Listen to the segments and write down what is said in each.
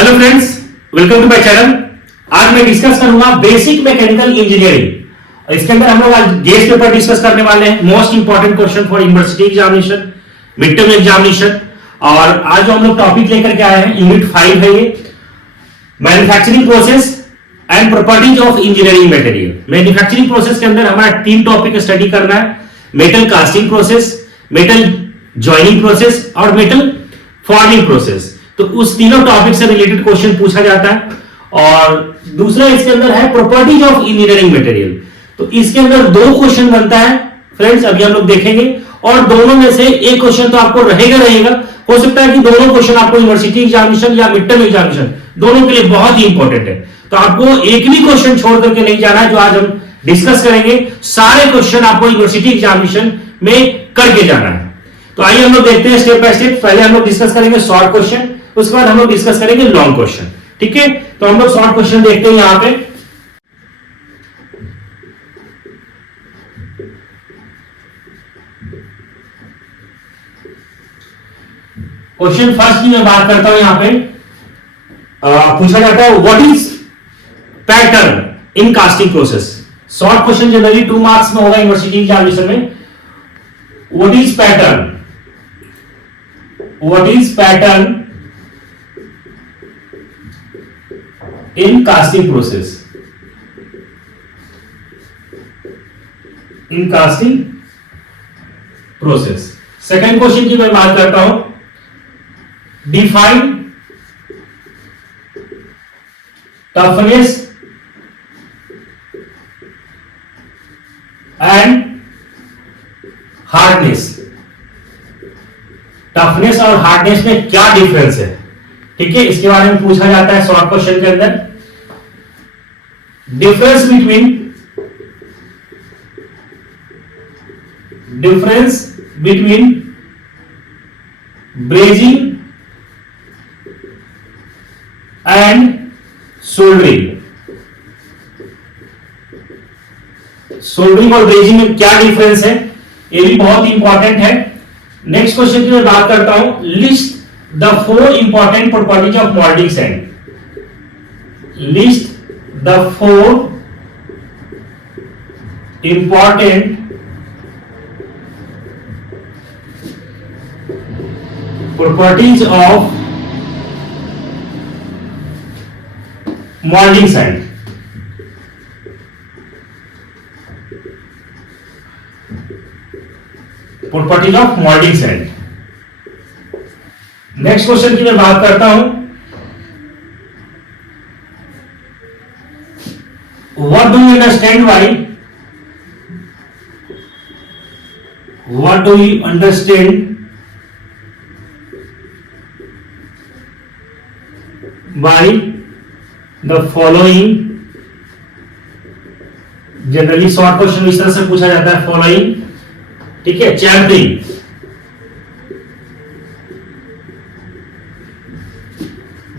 Hello friends, welcome to my channel. आज मैं discuss करूंगा बेसिक मैकेनिकल इंजीनियरिंग। इसके अंदर हम लोग आज गेस्ट पेपर डिस्कस करने वाले हैं, most important question for university examination, mid term examination. और आज जो हम लोग टॉपिक लेकर के आए हैं, यूनिट 5 है ये, manufacturing process and properties of engineering material. Manufacturing process के अंदर हमारा 3 टॉपिक स्टडी करना है: metal casting process, metal joining process और मेटल फॉर्मिंग प्रोसेस। तो उस तीनों टॉपिक से रिलेटेड क्वेश्चन पूछा जाता है। और दूसरा इसके अंदर है प्रॉपर्टीज ऑफ इंजीनियरिंग मटेरियल। तो इसके अंदर 2 क्वेश्चन बनता है फ्रेंड्स, अभी हम लोग देखेंगे। और दोनों में से एक क्वेश्चन तो आपको रहेगा। हो सकता है कि दोनों क्वेश्चन आपको यूनिवर्सिटी एग्जामिनेशन या मिड टर्म एग्जामिनेशन दोनों के लिए बहुत ही इंपॉर्टेंट है। तो आपको एक भी क्वेश्चन छोड़ करके नहीं जाना है। जो आज हम डिस्कस करेंगे, सारे क्वेश्चन आपको यूनिवर्सिटी एग्जामिनेशन में करके जाना है। तो आइए हम लोग देखते हैं स्टेप बाय स्टेप। पहले हम लोग डिस्कस करेंगे शॉर्ट क्वेश्चन, उसके बाद हम लोग डिस्कस करेंगे लॉन्ग क्वेश्चन। ठीक है, तो हम लोग शॉर्ट क्वेश्चन देखते हैं यहां पे। क्वेश्चन फर्स्ट की मैं बात करता हूं। यहां पे पूछा जाता है what is pattern in casting process. Short question generally 2 marks में होगा यूनिवर्सिटी एग्जामिनेशन में। What is pattern, what is pattern in casting process, in casting process. Second question की मैं बात करता हूं, define toughness and hardness. Toughness और hardness में क्या डिफरेंस है, ठीक है, इसके बारे में पूछा जाता है शॉर्ट क्वेश्चन के अंदर। Difference between brazing and soldering. Soldering और ब्रेजिंग में क्या डिफरेंस है, ये भी बहुत इंपॉर्टेंट है। नेक्स्ट क्वेश्चन की मैं बात करता हूं, list the 4 important properties of molding sand. List the 4 important properties of molding sand. Properties of molding sand. Next question की मैं बात करता हूं, what do you understand by, what do you understand by the following. Generally short question इस तरह से पूछा जाता है, फॉलोइंग, ठीक है, चैम्फरिंग,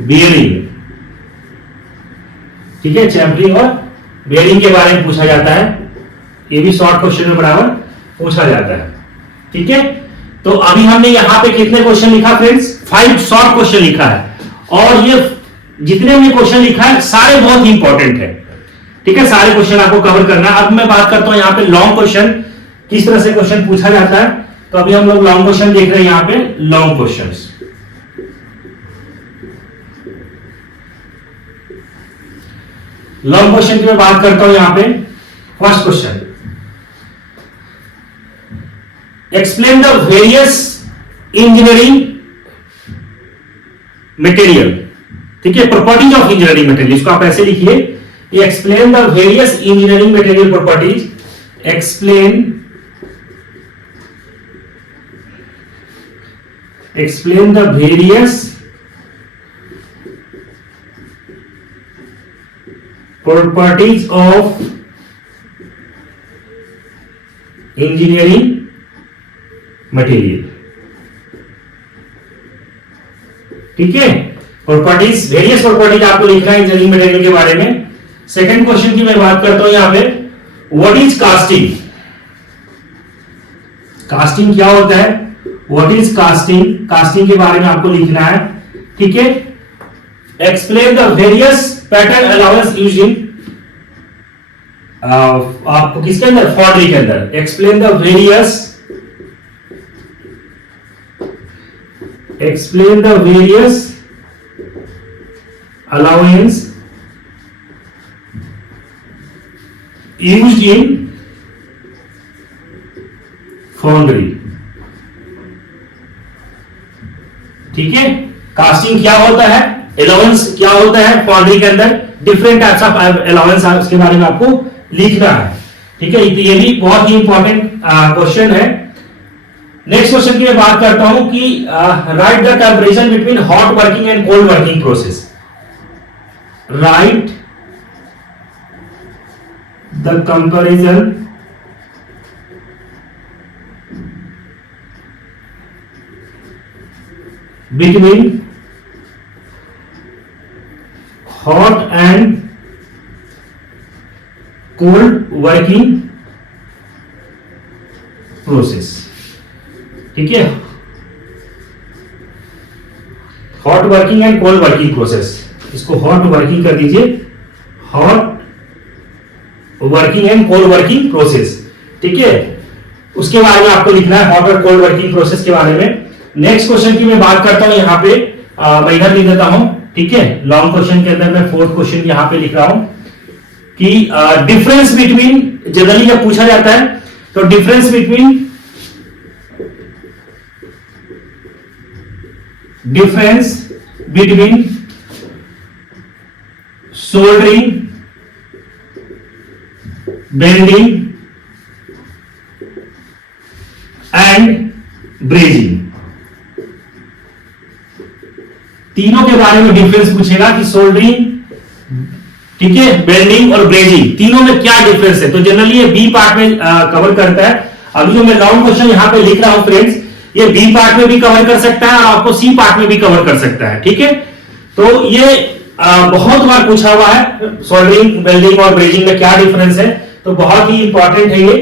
बियरिंग, ठीक है, चैम्फरिंग और बियरिंग के बारे में पूछा जाता है। ये भी शॉर्ट क्वेश्चन में बराबर पूछा जाता है। ठीक है, तो अभी हमने यहां पे कितने क्वेश्चन लिखा फ्रेंड्स, 5 शॉर्ट क्वेश्चन लिखा है। और ये जितने हमने क्वेश्चन लिखा है सारे बहुत ही इंपॉर्टेंट है। ठीक है, सारे क्वेश्चन आपको कवर करना है। अब मैं बात करता हूं यहां पे लॉन्ग क्वेश्चन, किस तरह से क्वेश्चन पूछा जाता है। तो अभी हम लोग लॉन्ग क्वेश्चन देख रहे हैं यहां पे, लॉन्ग क्वेश्चन। लॉन्ग क्वेश्चन की मैं बात करता हूं यहां पे। First question, explain the various engineering material. ठीक है, प्रॉपर्टीज ऑफ इंजीनियरिंग मटेरियल, इसको आप ऐसे लिखिए, explain the various engineering material properties. Explain the various properties of engineering material। ठीक है, प्रॉपर्टीज, वेरियस प्रॉपर्टीज आपको लिखना है इंजीनियरिंग मटेरियल के बारे में। सेकंड क्वेश्चन की मैं बात करता हूं यहां पे, व्हाट इज कास्टिंग। कास्टिंग क्या होता है, व्हाट इज कास्टिंग, कास्टिंग के बारे में आपको लिखना है। ठीक है, explain the various pattern allowance used in, आपको किसके अंदर, फॉर्डरी के अंदर, explain the various allowance used in foundry. ठीक है, कास्टिंग क्या होता है, अलाउंस क्या होता है फाउंड्री के अंदर, डिफरेंट टाइप्स ऑफ अलाउंस उसके बारे में आपको लिखना है। ठीक है, तो ये भी बहुत ही इंपॉर्टेंट क्वेश्चन है। नेक्स्ट क्वेश्चन की मैं बात करता हूं कि right the comparison between hot working and cold working process. Right the comparison between hot and cold working process। ठीक है, hot working and cold working process, इसको हॉट वर्किंग कर दीजिए, hot working and cold working process. ठीक है, उसके बारे में आपको लिखना है, हॉट और कोल्ड वर्किंग प्रोसेस के बारे में। नेक्स्ट क्वेश्चन की मैं बात करता हूं, यहां पे मैं इधर लिख देता हूं। ठीक है, लॉन्ग क्वेश्चन के अंदर मैं फोर्थ क्वेश्चन यहां पे लिख रहा हूं कि डिफरेंस बिटवीन, जनरली जब पूछा जाता है तो difference between soldering, bending and brazing, तीनों के बारे में डिफरेंस पूछेगा कि सोल्डरिंग, ठीक है, बेंडिंग और ब्रेजिंग, तीनों में क्या डिफरेंस है। तो जनरली ये बी पार्ट में कवर करता है। अभी जो मैं लॉन्ग क्वेश्चन यहां पे लिख रहा हूं फ्रेंड्स, ये बी पार्ट में भी कवर कर सकता है और आपको सी पार्ट में भी कवर कर सकता है। ठीक है, तो ये बहुत बार पूछा हुआ है, सोल्डरिंग, बेंडिंग और ब्रेजिंग में क्या डिफरेंस है, तो बहुत ही इंपॉर्टेंट है ये।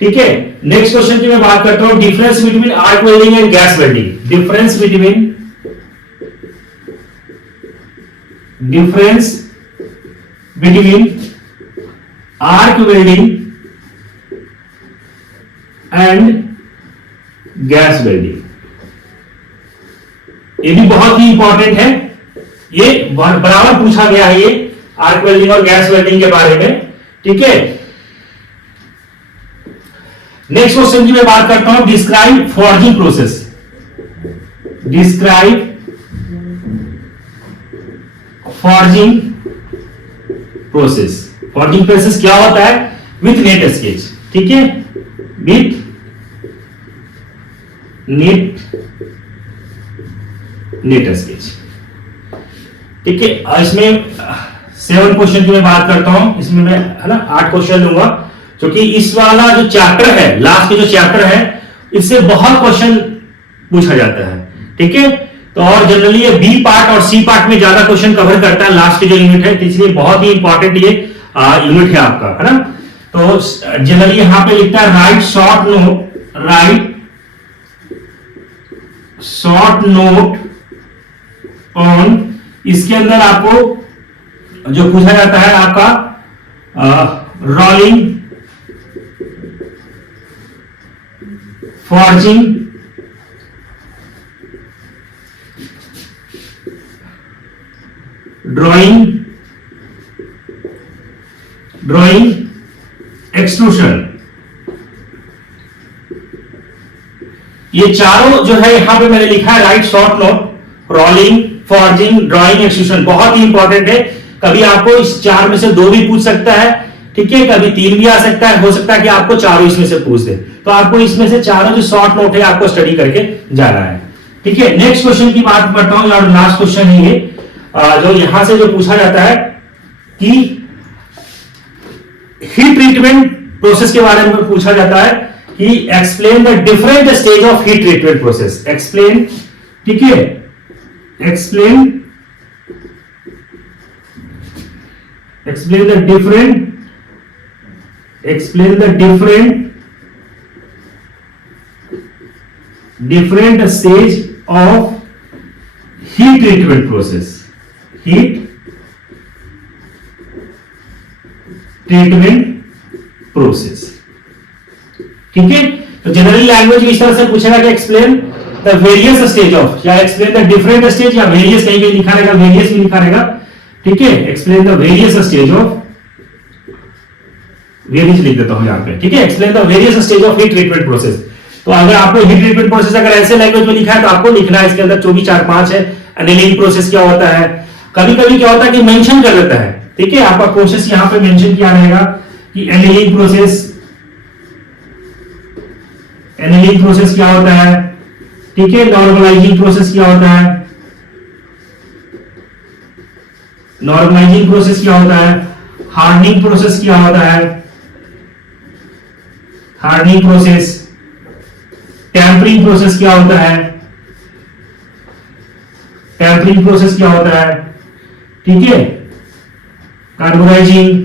ठीक है, नेक्स्ट क्वेश्चन की मैं बात करता हूं, difference between arc welding and gas welding. Difference between arc welding and gas welding, ये भी बहुत ही इंपॉर्टेंट है, ये बराबर पूछा गया है ये आर्क वेल्डिंग और गैस वेल्डिंग के बारे में। ठीक है, नेक्स्ट क्वेश्चन की मैं बात करता हूं, describe forging process. Describe forging process. Forging process क्या होता है, विथ नेट स्केच। ठीक है, विथ नेट स्केच। ठीक है, इसमें 7 क्वेश्चन की मैं बात करता हूं, इसमें मैं है ना 8 क्वेश्चन लूंगा, क्योंकि इस वाला जो चैप्टर है, लास्ट के जो चैप्टर है, इससे बहुत क्वेश्चन पूछा जाता है। ठीक है, तो और जनरली ये बी पार्ट और सी पार्ट में ज्यादा क्वेश्चन कवर करता है, लास्ट की जो यूनिट है, इसलिए बहुत ही इंपॉर्टेंट ये यूनिट है आपका, है ना। तो जनरली यहां पे लिखता है राइट शॉर्ट नोट ऑन, इसके अंदर आपको जो पूछा जाता है आपका रोलिंग, फॉर्जिंग, ड्राइंग, एक्सट्रूशन, ये चारों जो है यहां पे मैंने लिखा है right short note, rolling, forging, drawing, extrusion, बहुत ही इंपॉर्टेंट है। कभी आपको इस 4 में से 2 भी पूछ सकता है, ठीक है, कभी 3 भी आ सकता है, हो सकता है कि आपको चारों इसमें से पूछ दे। तो आपको इसमें से चारों जो शॉर्ट नोट है आपको स्टडी करके जाना है। ठीक है, नेक्स्ट क्वेश्चन की बात करता हूं, और लास्ट क्वेश्चन है ये, जो यहां से जो पूछा जाता है कि हीट ट्रीटमेंट प्रोसेस के बारे में पूछा जाता है कि explain the different stage of heat treatment process. Explain, ठीक है, explain the different stage of heat treatment process। Heat treatment process. ठीक है, तो जनरली लैंग्वेज में इस तरह से पूछेगा कि explain the various stage of, या एक्सप्लेन द डिफरेंट स्टेज, या वेरियस कहीं कहीं लिखा रहेगा, वेरियस भी लिखा रहेगा। ठीक है, explain the various stage of, various लिख देता हूं यहां पे। ठीक है, explain the various stage of heat treatment process. तो अगर आपको हीट ट्रीटमेंट प्रोसेस अगर ऐसे लैंग्वेज में लिखा है तो आपको लिखना है इसके अंदर 24 4 5 है। एनेलिंग प्रोसेस क्या होता है, कभी कभी क्या होता है कि मेंशन कर देता है। ठीक है, आपका प्रोसेस यहां पे मेंशन किया रहेगा कि एनेलिंग प्रोसेस, एनेलिंग प्रोसेस क्या होता है। ठीक है, नॉर्मलाइजिंग प्रोसेस क्या होता है, नॉर्मलाइजिंग प्रोसेस क्या होता है, हार्डनिंग प्रोसेस क्या होता है, हार्डनिंग प्रोसेस, टेम्परिंग प्रोसेस क्या होता है, टेम्परिंग प्रोसेस क्या होता है। ठीक है, कार्बोनाइजिंग,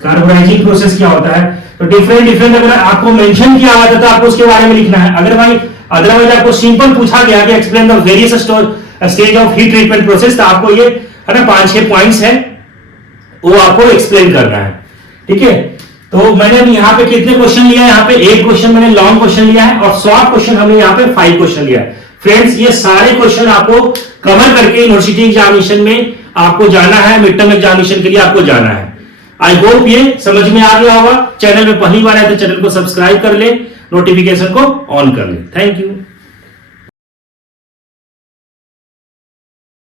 कार्बोनाइजिंग प्रोसेस क्या होता है। तो डिफरेंट डिफरेंट अगर आपको मेंशन किया हुआ था तो आपको उसके बारे में लिखना है। अगर भाई अदरवाइज आपको सिंपल पूछा गया कि explain the various stage of heat treatment process, तो आपको ये है ना 5-6 पॉइंट्स है वो आपको एक्सप्लेन करना है। ठीक है, तो मैंने अभी यहाँ पे कितने क्वेश्चन लिया है, यहाँ पे 1 क्वेश्चन मैंने लॉन्ग क्वेश्चन लिया है और शॉर्ट क्वेश्चन हमने यहाँ पे 5 क्वेश्चन लिया है। फ्रेंड्स, ये सारे क्वेश्चन आपको कवर करके यूनिवर्सिटी एग्जामिनेशन में आपको जाना है, मिड टर्म एग्जामिनेशन के लिए आपको जाना है। आई होप ये समझ में आ गया होगा। चैनल में पहली बार है तो चैनल को सब्सक्राइब कर ले, नोटिफिकेशन को ऑन कर ले। Thank you.